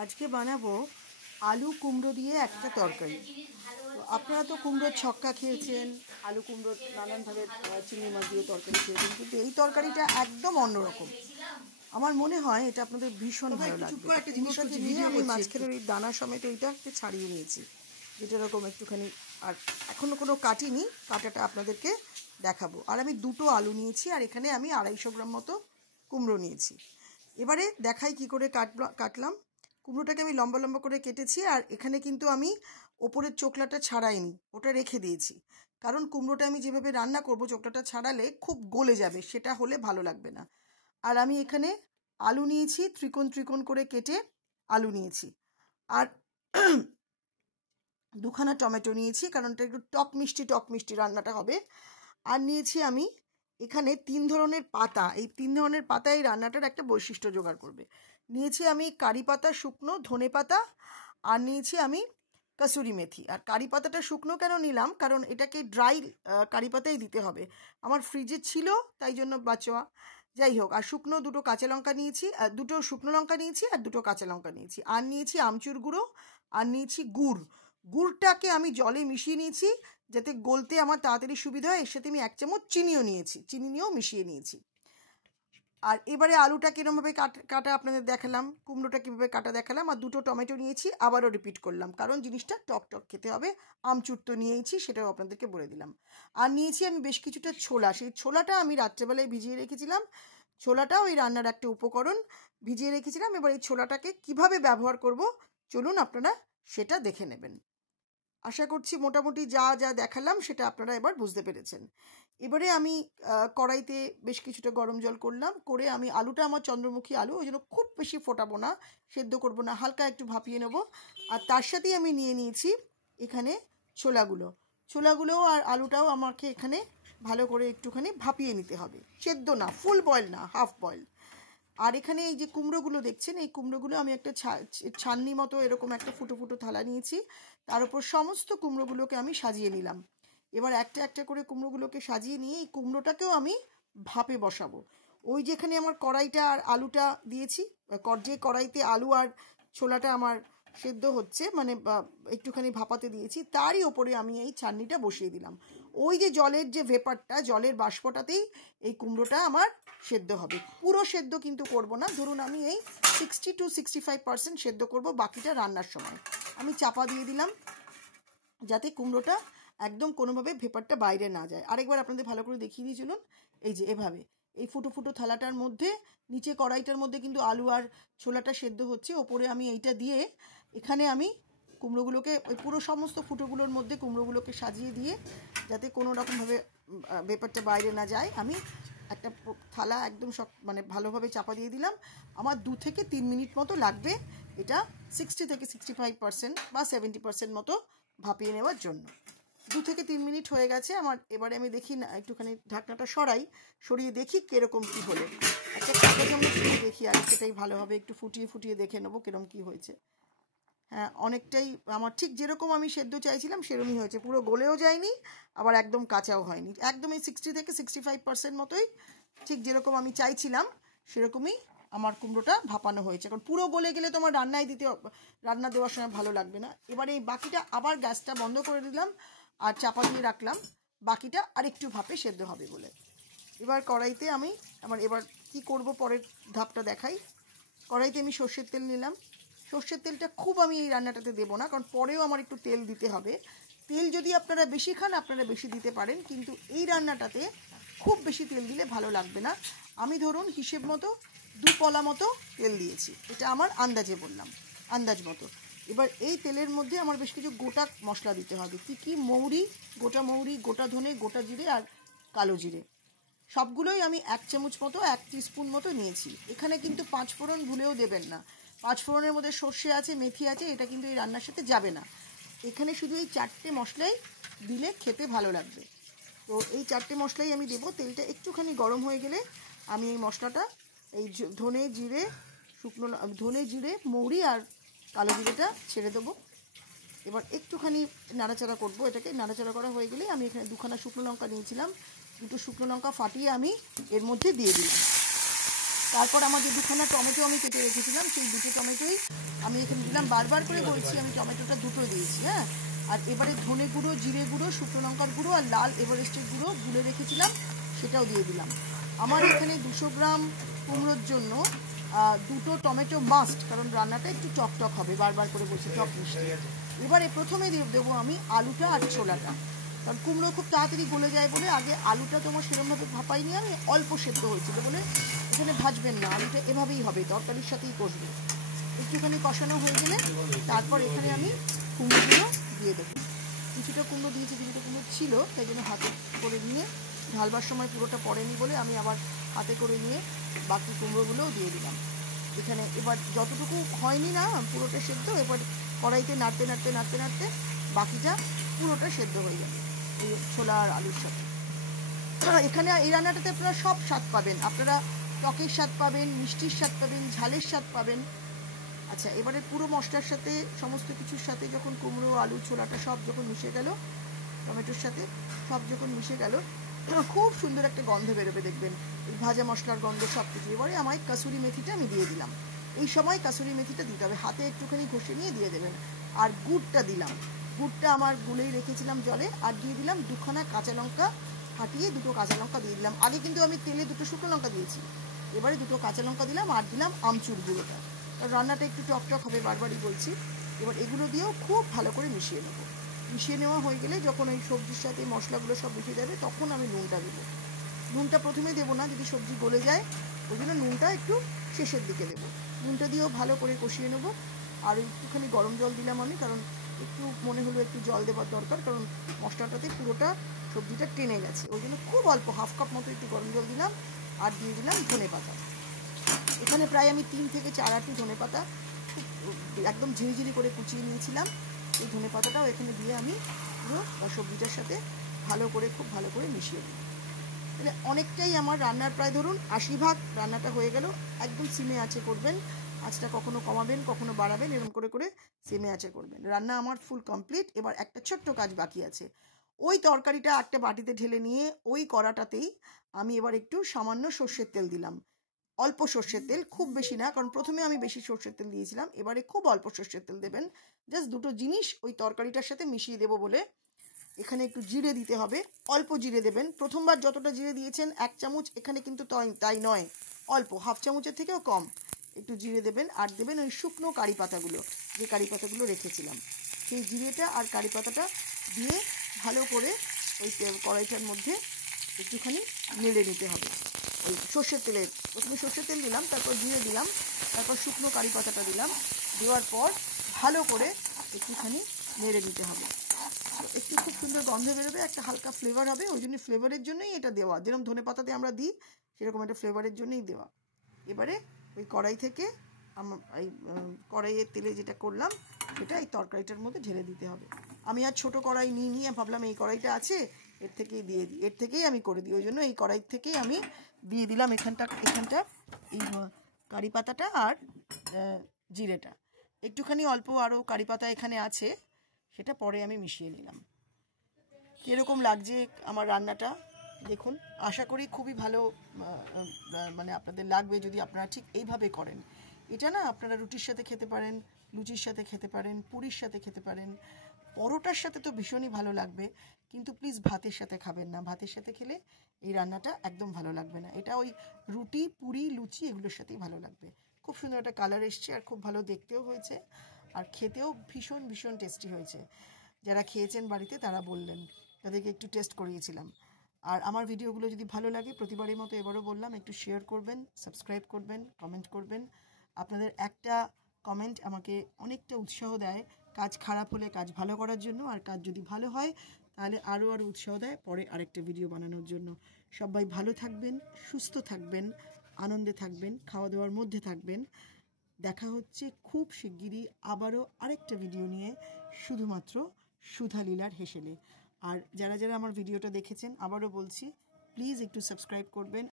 আজকে বানাবো আলু কুমড়ো দিয়ে একটা তরকারি। তো আপনারা তো কুমড়োর ছক্কা খেয়েছেন, আলু কুমড়োর নানানভাবে চিংড়ি মাছ দিয়ে তরকারি খেয়েছেন, কিন্তু এই তরকারিটা একদম অন্যরকম। আমার মনে হয় এটা আপনাদের ভীষণ ভালো লাগবে। কুমড়োটাকে নিয়ে আমি মাঝখানের ওই দানা সমেত ওইটাকে ছাড়িয়ে নিয়েছি, যেটা এরকম একটুখানি, আর এখনও কোনো কাটিনি, কাটাটা আপনাদেরকে দেখাবো। আর আমি দুটো আলু নিয়েছি, আর এখানে আমি 250 গ্রাম মতো কুমড়ো নিয়েছি। এবারে দেখাই কি করে কাটলাম। কুমড়োটাকে আমি লম্বা লম্বা করে কেটেছি, আর এখানে কিন্তু আমি ওপরের চোকলাটা ছাড়াইনি, ওটা রেখে দিয়েছি। কারণ কুমড়োটা আমি যেভাবে রান্না করব, চোকলাটা ছাড়ালে খুব গলে যাবে, সেটা হলে ভালো লাগবে না। আর আমি এখানে আলু নিয়েছি, ত্রিকোণ ত্রিকোণ করে কেটে আলু নিয়েছি। আর দুখানা টমেটো নিয়েছি, কারণ এটা একটু টক মিষ্টি রান্নাটা হবে। আর নিয়েছি আমি এখানে 3 ধরনের পাতা। এই 3 ধরনের পাতা এই রান্নাটার একটা বৈশিষ্ট্য জোগাড় করবে। নিয়েছি আমি কারি পাতা শুকনো, ধনে পাতা, আর নিয়েছি আমি কসুরি মেথি। আর কারি পাতাটা শুকনো কেন নিলাম, কারণ এটাকে ড্রাই কারি পাতাই দিতে হবে। আমার ফ্রিজে ছিল, তাই জন্য বাঁচোয়া। যাই হোক, আর শুকনো দুটো কাঁচা লঙ্কা নিয়েছি, দুটো শুকনো লঙ্কা নিয়েছি, আর দুটো কাঁচা লঙ্কা নিয়েছি। আর নিয়েছি আমচুর গুঁড়ো, আর নিয়েছি গুড়টাকে আমি জলে মিশিয়ে নিয়েছি, যাতে গলতে আমার তাড়াতাড়ি সুবিধা হয়। এর সাথে আমি 1 চামচ চিনিও নিয়েছি, চিনি নিয়েও মিশিয়ে নিয়েছি। আর এবারে আলুটা কীরমভাবে কাটা আপনাদের দেখালাম, কুমড়োটা কীভাবে কাটা দেখালাম, আর দুটো টমেটো নিয়েছি, আবারও রিপিট করলাম, কারণ জিনিসটা টক টক খেতে হবে। আমচুর তো নিয়েছি, সেটাও আপনাদেরকে বলে দিলাম। আর নিয়েছি আমি বেশ কিছুটা ছোলা, সেই ছোলাটা আমি রাত্রেবেলায় ভিজিয়ে রেখেছিলাম। ছোলাটাও ওই রান্নার একটা উপকরণ, ভিজিয়ে রেখেছিলাম। এবার এই ছোলাটাকে কিভাবে ব্যবহার করব, চলুন আপনারা সেটা দেখে নেবেন। আশা করছি মোটামুটি যা যা দেখালাম সেটা আপনারা এবার বুঝতে পেরেছেন। এবারে আমি কড়াইতে বেশ কিছুটা গরম জল করলাম, করে আমি আলুটা, আমার চন্দ্রমুখী আলু, ওই জন্য খুব বেশি ফোটাবো না, সেদ্ধ করব না, হালকা একটু ভাপিয়ে নেব। আর তার সাথেই আমি নিয়ে নিয়েছি এখানে ছোলাগুলো আর আলুটাও আমাকে এখানে ভালো করে একটুখানি ভাপিয়ে নিতে হবে, সেদ্ধ না, ফুল বয়েল না, হাফ বয়েল। আর এখানে এই যে কুমড়োগুলো দেখছেন, এই কুমড়োগুলো আমি একটা ছাননি মতো এরকম একটা ফুটো ফুটো থালা নিয়েছি, তার উপর সমস্ত কুমড়োগুলোকে আমি সাজিয়ে নিলাম। এবার একটা একটা করে কুমড়োগুলোকে সাজিয়ে নিয়ে এই কুমড়োটাকেও আমি ভাপে বসাবো। ওই যেখানে আমার কড়াইটা আর আলুটা দিয়েছি, যে কড়াইতে আলু আর ছোলাটা আমার সেদ্ধ হচ্ছে, মানে একটুখানি ভাপাতে দিয়েছি, তারই ওপরে আমি এই ছাননিটা বসিয়ে দিলাম। ওই যে জলের যে ভেপারটা, জলের বাষ্পটাতেই এই কুমড়োটা আমার সেদ্ধ হবে। পুরো সেদ্ধ কিন্তু করব না, ধরুন আমি এই 60 to 65% সেদ্ধ করব, বাকিটা রান্নার সময়। আমি চাপা দিয়ে দিলাম, যাতে কুমড়োটা একদম কোনোভাবে ভেপারটা বাইরে না যায়। আরেকবার আপনাদের ভালো করে দেখিয়ে দিয়ে চলুন। এই যে এভাবে এই ফুটো ফুটো থালাটার মধ্যে, নিচে কড়াইটার মধ্যে কিন্তু আলু আর ছোলাটা সেদ্ধ হচ্ছে, ওপরে আমি এইটা দিয়ে এখানে আমি কুমড়োগুলোকে ওই পুরো সমস্ত ফুটোগুলোর মধ্যে কুমড়োগুলোকে সাজিয়ে দিয়ে, যাতে কোনো রকমভাবে ভেপারটা বাইরে না যায়, আমি একটা থালা একদম মানে ভালোভাবে চাপা দিয়ে দিলাম। আমার 2 থেকে 3 মিনিট মতো লাগবে এটা 60 থেকে 65% বা 70% মতো ভাপিয়ে নেওয়ার জন্য। 2 থেকে 3 মিনিট হয়ে গেছে আমার। এবারে আমি দেখি না, একটুখানি ঢাকনাটা সরিয়ে দেখি কীরকম কী হলো। একটা কাগজ আমরা ছুঁয়ে দেখি, আর সেটাই ভালো হবে, একটু ফুটিয়ে ফুটিয়ে দেখে নেবো কীরকম কী হয়েছে। হ্যাঁ, অনেকটাই আমার ঠিক যেরকম আমি সেদ্ধ চাইছিলাম সেরকমই হয়েছে, পুরো গলেও যায়নি, আবার একদম কাঁচাও হয়নি, একদম এই 60 থেকে 65% মতোই, ঠিক যেরকম আমি চাইছিলাম সেরকমই আমার কুমড়োটা ভাপানো হয়েছে। কারণ পুরো গলে গেলে তো আমার রান্না দেওয়ার সময় ভালো লাগবে না। এবারে এই বাকিটা আবার গ্যাসটা বন্ধ করে দিলাম আর চাপা দিয়ে রাখলাম, বাকিটা আরেকটু ভাপে সেদ্ধ হবে বলে। এবার কড়াইতে আমি এবার কি করব, পরের ধাপটা দেখাই। কড়াইতে আমি সর্ষের তেল নিলাম। সর্ষের তেলটা খুব আমি এই রান্নাটাতে দেবো না, কারণ পরেও আমার একটু তেল দিতে হবে। তেল যদি আপনারা বেশি খান আপনারা বেশি দিতে পারেন, কিন্তু এই রান্নাটাতে খুব বেশি তেল দিলে ভালো লাগবে না। আমি ধরুন হিসেব মতো 2 পলা মতো তেল দিয়েছি, এটা আমার আন্দাজে বললাম, আন্দাজ মতো। এবার এই তেলের মধ্যে আমার বেশ কিছু গোটা মশলা দিতে হবে। কি গোটা মৌরি, গোটা ধনে, গোটা জিরে আর কালো জিরে, সবগুলোই আমি 1 চামচ মতো, 1 টিস্পুন মতো নিয়েছি। এখানে কিন্তু 5 ফোড়ন ভুলেও দেবেন না। 5 ফোড়নের মধ্যে সর্ষে আছে, মেথি আছে, এটা কিন্তু এই রান্নার সাথে যাবে না। এখানে শুধু এই 4টে মশলাই দিলে খেতে ভালো লাগবে। তো এই 4টে মশলাই আমি দেবো। তেলটা একটুখানি গরম হয়ে গেলে আমি এই মশলাটা, এই ধনে জিরে, মৌরি আর কালো জিরেটা ছেড়ে দেবো। এবার একটুখানি নাড়াচাড়া করব, এটাকে নাড়াচাড়া করা হয়ে গেলে আমি এখানে 2খানা শুকনো লঙ্কা নিয়েছিলাম, 2টো শুকনো লঙ্কা ফাটিয়ে আমি এর মধ্যে দিয়ে দিলাম। তারপর আমার যে দুখানা টমেটো আমি কেটে রেখেছিলাম সেই দুটো টমেটোই আমি এখানে দিলাম। বারবার করে বলছি আমি টমেটোটা দুটো দিয়েছি, হ্যাঁ। আর এবারে ধনে গুঁড়ো, জিরে গুঁড়ো, শুকনো লঙ্কার গুঁড়ো আর লাল এভারেস্টের গুঁড়ো গুলে রেখেছিলাম, সেটাও দিয়ে দিলাম। আমার এখানে 200 গ্রাম কুমড়োর জন্য দুটো টমেটো মাস্ট, কারণ রান্নাটা একটু টকটক হবে, বারবার করে বলছি টক মিষ্টি। এবারে প্রথমে দেবো আমি আলুটা আর ছোলাটা, কারণ কুমড়ো খুব তাড়াতাড়ি গলে যায় বলে আগে আলুটা তোমার সেরকমভাবে ভাপাইনি আমি, অল্প সেদ্ধ হয়েছিল বলে এখানে ভাজবেন না, আলুটা এভাবেই হবে, তরকারির সাথেই কষবে। একটুখানি কষানো হয়ে গেলে তারপর এখানে আমি কুমড়োগুলো দিয়ে দেবো। কিছুটা কুমড়ো দিয়েছি, কিছুটা কুমড়ো ছিল, তাই জন্য হাতে করে নিয়ে ঢালবার সময় পুরোটা পড়েনি বলে আমি আবার হাতে করে নিয়ে বাকি কুমড়োগুলোও দিয়ে দিলাম এখানে। এবার যতটুকু হয়নি না পুরোটা সেদ্ধ, এবার কড়াইতে নাড়তে নাড়তে নাড়তে নাড়তে বাকিটা পুরোটা সেদ্ধ হয়ে যাবে এই ছোলা আর আলুর সাথে। এখানে এই রান্নাটাতে আপনারা সব স্বাদ পাবেন, আপনারা টকের স্বাদ পাবেন, মিষ্টির স্বাদ পাবেন, ঝালের স্বাদ পাবেন। আচ্ছা, এবারে পুরো মশলার সাথে সমস্ত কিছুর সাথে যখন কুমড়ো, আলু, ছোলাটা সব যখন মিশে গেল, টমেটোর সাথে সব যখন মিশে গেল, খুব সুন্দর একটা গন্ধ বেরোবে দেখবেন, এই ভাজা মশলার গন্ধ সব কিছু। এবারে আমায় কাসুরি মেথিটা আমি দিয়ে দিলাম। এই সময় কাসুরি মেথিটা দিতে হবে, হাতে একটুখানি ঘষে নিয়ে দিয়ে দেবেন। আর গুড়টা দিলাম, গুড়টা আমার গুলেই রেখেছিলাম জলে, আর দিয়ে দিলাম দুখানা কাঁচা লঙ্কা ফাটিয়ে, দুটো কাঁচা লঙ্কা দিয়ে দিলাম। আগে কিন্তু আমি তেলে দুটো শুকনো লঙ্কা দিয়েছি, এবারে দুটো কাঁচা লঙ্কা দিলাম, আর দিলাম আমচুর গুঁড়োটা, রান্নাটা একটু টকটক হবে, বারবারই বলছি। এবার এগুলো দিয়েও খুব ভালো করে মিশিয়ে নেবো। মিশিয়ে নেওয়া হয়ে গেলে যখন ওই সবজির সাথে মশলাগুলো সব মিশে যাবে, তখন আমি নুনটা দেবো। নুনটা প্রথমে দেবো না, যদি সবজি গলে যায়, ওই জন্য নুনটা একটু শেষের দিকে দেবো। নুনটা দিয়েও ভালো করে কষিয়ে নেবো। আর একটুখানি গরম জল দিলাম আমি, কারণ একটু মনে হলো একটু জল দেওয়ার দরকার, কারণ মশলাটাতে পুরোটা সবজিটা টেনে গেছে, ওই জন্য খুব অল্প হাফ কাপ মতো একটু গরম জল দিলাম। আর দিয়ে দিলাম ধনে পাতা। এখানে প্রায় আমি 3 থেকে 4 আঁটি ধনে পাতা একদম ঝিরিঝিরি করে কুচিয়ে নিয়েছিলাম। এই ধনে পাতাটাও এখানে দিয়ে আমি পুরো সবজিটার সাথে ভালো করে খুব ভালো করে মিশিয়ে দিই। তাহলে অনেকটাই আমার রান্নার প্রায় ধরুন 80% রান্নাটা হয়ে গেল। একদম সিমে আঁচে করবেন, আঁচটা কখনো কমাবেন কখনো বাড়াবেন, এরকম করে করে সিমে আঁচে করবেন। রান্না আমার ফুল কমপ্লিট। এবার একটা ছোট্ট কাজ বাকি আছে, ওই তরকারিটা একটা বাটিতে ঢেলে নিয়ে ওই কড়াটাতেই আমি এবার একটু সামান্য সর্ষের তেল দিলাম। অল্প সর্ষের তেল, খুব বেশি না, কারণ প্রথমে আমি বেশি সর্ষের তেল দিয়েছিলাম, এবারে খুব অল্প সর্ষের তেল দেবেন। জাস্ট দুটো জিনিস ওই তরকারিটার সাথে মিশিয়ে দেবো বলে এখানে একটু জিরে দিতে হবে, অল্প জিরে দেবেন। প্রথমবার যতটা জিরে দিয়েছেন 1 চামচ, এখানে কিন্তু তাই নয়, অল্প হাফ চামচের থেকেও কম একটু জিরে দেবেন। আর দেবেন ওই শুকনো কারি পাতাগুলো, যে কারি পাতাগুলো রেখেছিলাম, সেই জিরেটা আর কারি পাতাটা দিয়ে ভালো করে ওই কড়াইটার মধ্যে একটুখানি নেড়ে নিতে হবে। ওই সর্ষের তেলে প্রথমে সর্ষের তেল দিলাম, তারপর জিরে দিলাম, তারপর শুকনো কারি পাতাটা দিলাম, দেওয়ার পর ভালো করে একটুখানি নেড়ে নিতে হবে। একটু খুব সুন্দর গন্ধ বেরোবে, একটা হালকা ফ্লেভার হবে, ওই জন্য ফ্লেভারের জন্যই এটা দেওয়া, যেরকম ধনে পাতাতে আমরা দিই সেরকম একটা ফ্লেভারের জন্যই দেওয়া। এবারে ওই কড়াই থেকে এই কড়াইয়ের তেলে যেটা করলাম সেটা এই তরকারিটার মধ্যে ঢেলে দিতে হবে। আমি আর ছোটো কড়াই নিয়ে ভাবলাম এই কড়াইটা আছে, এর থেকেই দিয়ে দিই, এর থেকেই আমি করে দিই, ওই জন্য এই কড়াই থেকেই আমি দিয়ে দিলাম এখানটা এই কারি পাতাটা আর জিরেটা। একটুখানি অল্প আরও কারি পাতা এখানে আছে, সেটা পরে আমি মিশিয়ে নিলাম। কীরকম লাগছে আমার রান্নাটা দেখুন, আশা করি খুবই ভালো মানে আপনাদের লাগবে যদি আপনারা ঠিক এইভাবে করেন। এটা না আপনারা রুটির সাথে খেতে পারেন, লুচির সাথে খেতে পারেন, পুরির সাথে খেতে পারেন, পরোটার সাথে তো ভীষণই ভালো লাগবে, কিন্তু প্লিজ ভাতের সাথে খাবেন না, ভাতের সাথে খেলে এই রান্নাটা একদম ভালো লাগবে না। এটা ওই রুটি, পুরি, লুচি এগুলোর সাথেই ভালো লাগবে। খুব সুন্দর একটা কালার এসছে আর খুব ভালো দেখতেও হয়েছে, আর খেতেও ভীষণ ভীষণ টেস্টি হয়েছে। যারা খেয়েছেন বাড়িতে তারা বললেন, তাদেরকে একটু টেস্ট করিয়েছিলাম। আর আমার ভিডিওগুলো যদি ভালো লাগে, প্রতিবারের মতো এবারও বললাম, একটু শেয়ার করবেন, সাবস্ক্রাইব করবেন, কমেন্ট করবেন। আপনাদের একটা কমেন্ট আমাকে অনেকটা উৎসাহ দেয় কাজ খারাপ হলে কাজ ভালো করার জন্য, আর কাজ যদি ভালো হয় তাহলে আরও উৎসাহ দেয় পরে আরেকটা ভিডিও বানানোর জন্য। সবাই ভালো থাকবেন, সুস্থ থাকবেন, আনন্দে থাকবেন, খাওয়া দাওয়ার মধ্যে থাকবেন। দেখা হচ্ছে খুব শিগগিরই আবারও আরেকটা ভিডিও নিয়ে, শুধুমাত্র সুধা লীলার হেসেলে। আর যারা যারা আমার ভিডিওটা দেখেছেন, আবারও বলছি প্লিজ একটু সাবস্ক্রাইব করবেন।